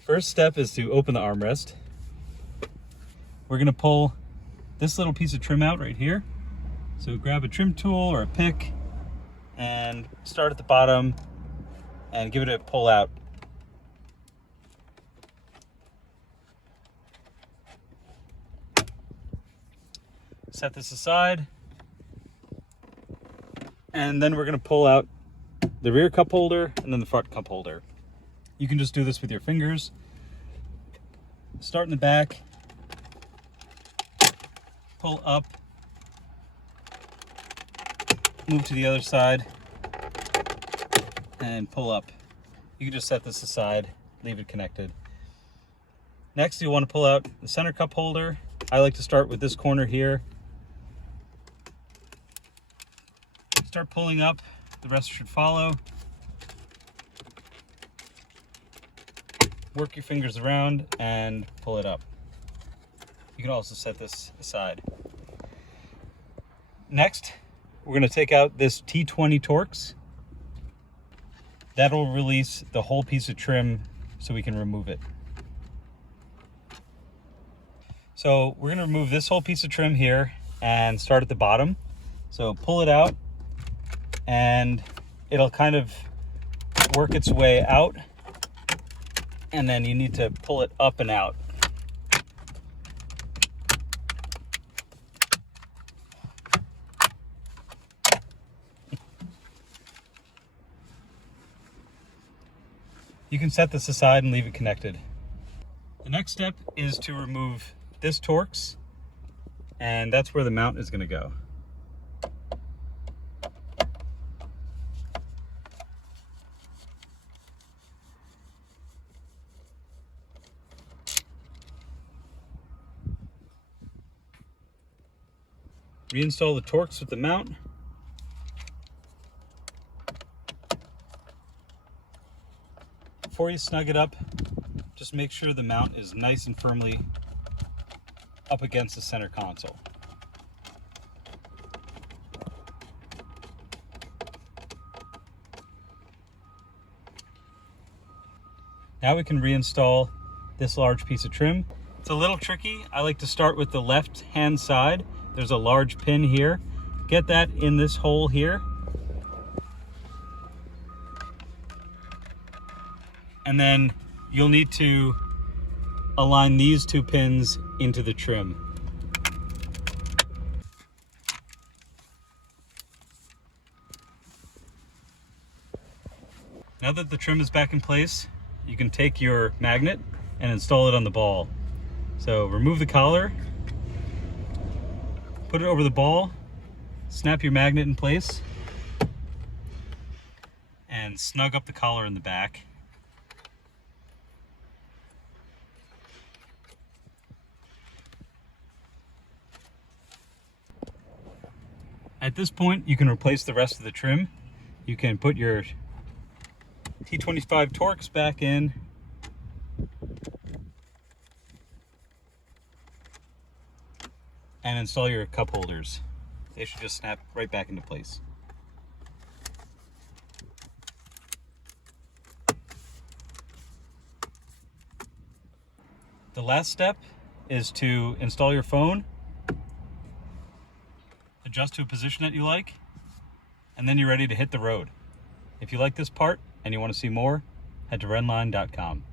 First step is to open the armrest. We're gonna pull this little piece of trim out right here. So grab a trim tool or a pick and start at the bottom and give it a pull out. Set this aside. And then we're gonna pull out the rear cup holder and then the front cup holder. You can just do this with your fingers. Start in the back, pull up, move to the other side, and pull up. You can just set this aside, leave it connected. Next, you want to pull out the center cup holder. I like to start with this corner here. Start pulling up, the rest should follow. Work your fingers around and pull it up. You can also set this aside. Next, we're going to take out this T20 Torx. That'll release the whole piece of trim so we can remove it. So we're going to remove this whole piece of trim here and start at the bottom. So pull it out and it'll kind of work its way out. And then you need to pull it up and out. You can set this aside and leave it connected. The next step is to remove this Torx, and that's where the mount is going to go. Reinstall the Torx with the mount. Before you snug it up, just make sure the mount is nice and firmly up against the center console. Now we can reinstall this large piece of trim. It's a little tricky. I like to start with the left hand side. There's a large pin here. Get that in this hole here. And then you'll need to align these two pins into the trim. Now that the trim is back in place, you can take your magnet and install it on the ball. So remove the collar, put it over the ball, snap your magnet in place, and snug up the collar in the back. At this point, you can replace the rest of the trim. You can put your T25 Torx back in. And install your cup holders. They should just snap right back into place. The last step is to install your phone, adjust to a position that you like, and then you're ready to hit the road. If you like this part and you want to see more, head to Rennline.com.